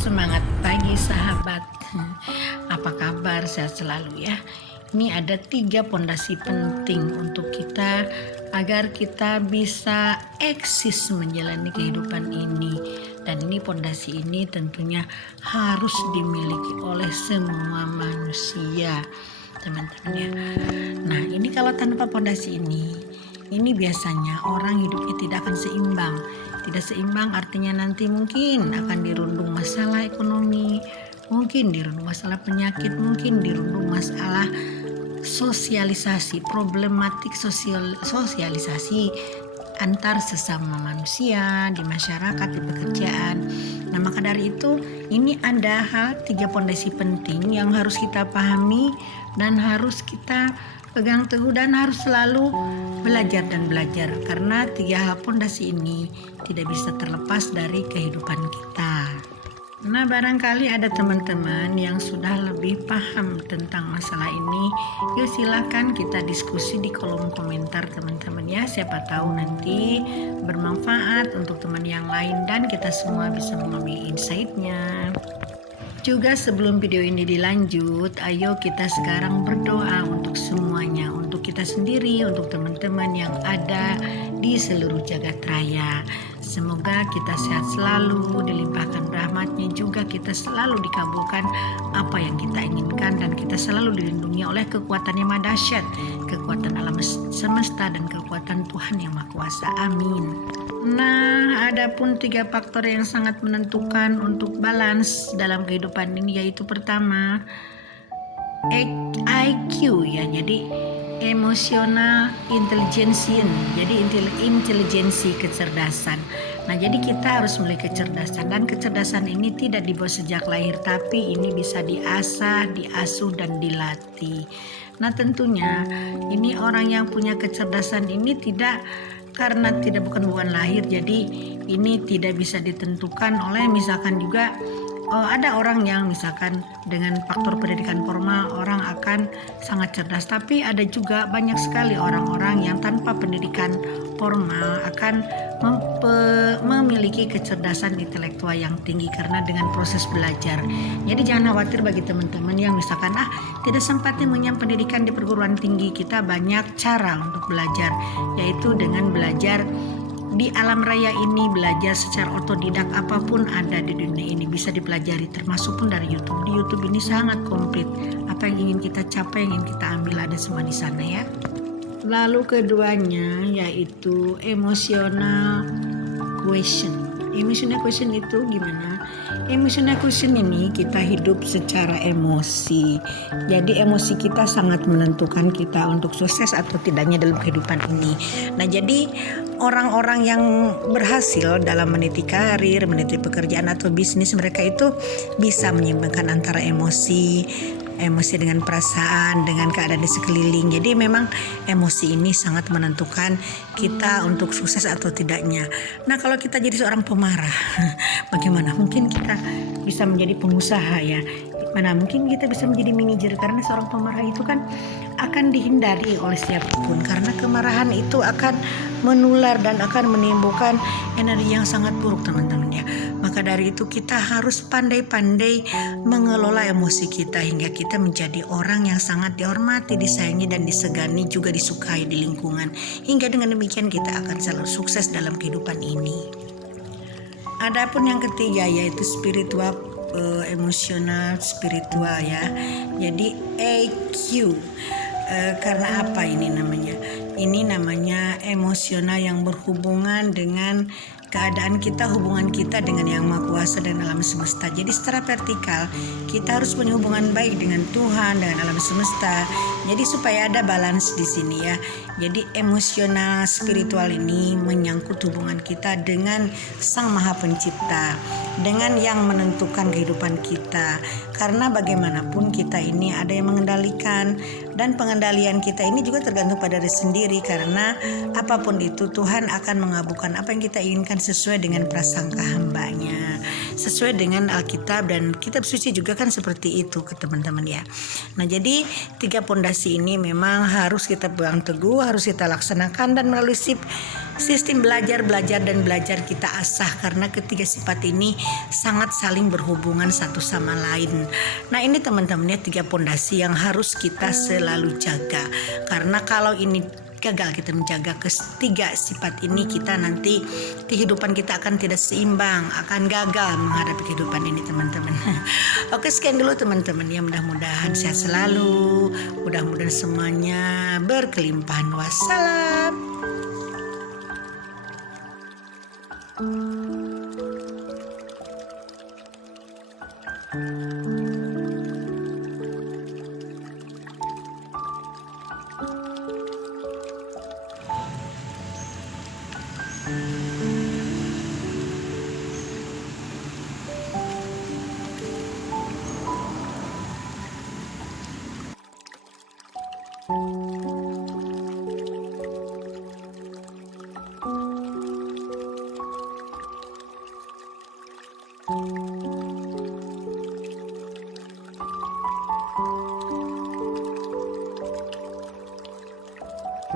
Semangat pagi sahabat. Apa kabar? Sehat selalu ya. Ini ada 3 pondasi penting untuk kita agar kita bisa eksis menjalani kehidupan ini. Dan ini pondasi ini tentunya harus dimiliki oleh semua manusia, teman-teman ya. Nah, ini kalau tanpa pondasi ini biasanya orang hidupnya tidak akan seimbang. Tidak seimbang artinya nanti mungkin akan dirundung masalah ekonomi, mungkin dirundung masalah penyakit, mungkin dirundung masalah sosialisasi, problematik sosialisasi antar sesama manusia di masyarakat, di pekerjaan. Nah, maka dari itu ini ada 3 pondasi penting yang harus kita pahami dan harus kita pegang teguh dan harus selalu belajar karena 3 pondasi ini tidak bisa terlepas dari kehidupan kita. Nah, barangkali ada teman-teman yang sudah lebih paham tentang masalah ini. Yuk silakan kita diskusi di kolom komentar teman-teman ya. Siapa tahu nanti bermanfaat untuk teman yang lain dan kita semua bisa mengambil insight-nya. Juga sebelum video ini dilanjut, ayo kita sekarang berdoa untuk semuanya, untuk kita sendiri, untuk teman-teman yang ada di seluruh jagat raya. Semoga kita sehat selalu, dilimpahkan rahmat-Nya, juga kita selalu dikabulkan apa yang kita inginkan dan kita selalu dilindungi oleh kekuatan yang maha dahsyat, kekuatan alam semesta dan kekuatan Tuhan yang Maha Kuasa. Amin. Nah, ada pun 3 faktor yang sangat menentukan untuk balance dalam kehidupan ini, yaitu pertama IQ ya, jadi emotional intelligence, jadi intelijensi kecerdasan. Nah, jadi kita harus memiliki kecerdasan dan kecerdasan ini tidak dibawa sejak lahir, tapi ini bisa diasah, diasuh dan dilatih. Nah, tentunya ini orang yang punya kecerdasan ini tidak bukan lahir, jadi ini tidak bisa ditentukan oleh misalkan juga ada orang yang misalkan dengan faktor pendidikan formal orang akan sangat cerdas, tapi ada juga banyak sekali orang-orang yang tanpa pendidikan formal akan memiliki kecerdasan intelektual yang tinggi karena dengan proses belajar. Jadi jangan khawatir bagi teman-teman yang misalkan tidak sempatnya mengenyam pendidikan di perguruan tinggi. Kita banyak cara untuk belajar, yaitu dengan belajar di alam raya ini, belajar secara otodidak. Apapun ada di dunia ini bisa dipelajari, termasuk pun dari YouTube. Di YouTube ini sangat komplit. Apa yang ingin kita capai, yang ingin kita ambil ada semua di sana ya. Lalu keduanya yaitu emotional question. Emotional question itu gimana? Emotional question ini kita hidup secara emosi. Jadi emosi kita sangat menentukan kita untuk sukses atau tidaknya dalam kehidupan ini. Nah, jadi orang-orang yang berhasil dalam meniti karir, meniti pekerjaan atau bisnis, mereka itu bisa menyeimbangkan antara emosi dengan perasaan, dengan keadaan di sekeliling. Jadi memang emosi ini sangat menentukan kita untuk sukses atau tidaknya. Nah, kalau kita jadi seorang pemarah, bagaimana? Mungkin kita bisa menjadi pengusaha ya. Mana mungkin kita bisa menjadi manajer, karena seorang pemarah itu kan akan dihindari oleh siapapun, karena kemarahan itu akan menular dan akan menimbulkan energi yang sangat buruk teman-teman ya. Maka dari itu kita harus pandai-pandai mengelola emosi kita hingga kita menjadi orang yang sangat dihormati, disayangi dan disegani, juga disukai di lingkungan. Hingga dengan demikian kita akan selalu sukses dalam kehidupan ini. Adapun yang ketiga yaitu emosional spiritual ya. Jadi EQ. Karena apa ini namanya? Ini namanya emosional yang berhubungan dengan keadaan kita, hubungan kita dengan Yang Maha Kuasa dan alam semesta. Jadi secara vertikal kita harus punya hubungan baik dengan Tuhan, dengan alam semesta. Jadi supaya ada balance di sini ya. Jadi emosional spiritual ini menyangkut hubungan kita dengan Sang Maha Pencipta, dengan yang menentukan kehidupan kita. Karena bagaimanapun kita ini ada yang mengendalikan, dan pengendalian kita ini juga tergantung pada diri sendiri, karena apapun itu Tuhan akan mengabulkan apa yang kita inginkan sesuai dengan prasangka hamba-Nya. sesuai dengan Alkitab dan kitab suci juga kan seperti itu ke teman-teman ya. Nah, jadi 3 pondasi ini memang harus kita pegang teguh, harus kita laksanakan dan melalui sistem belajar kita asah karena ketiga sifat ini sangat saling berhubungan satu sama lain. Nah, ini teman-teman ya 3 pondasi yang harus kita selalu jaga. Karena kalau ini gagal kita menjaga ketiga sifat ini, kita nanti kehidupan kita akan tidak seimbang, akan gagal menghadapi kehidupan ini teman-teman. Oke, sekian dulu teman-teman ya, mudah-mudahan sehat selalu, mudah-mudahan semuanya berkelimpahan. Wassalam.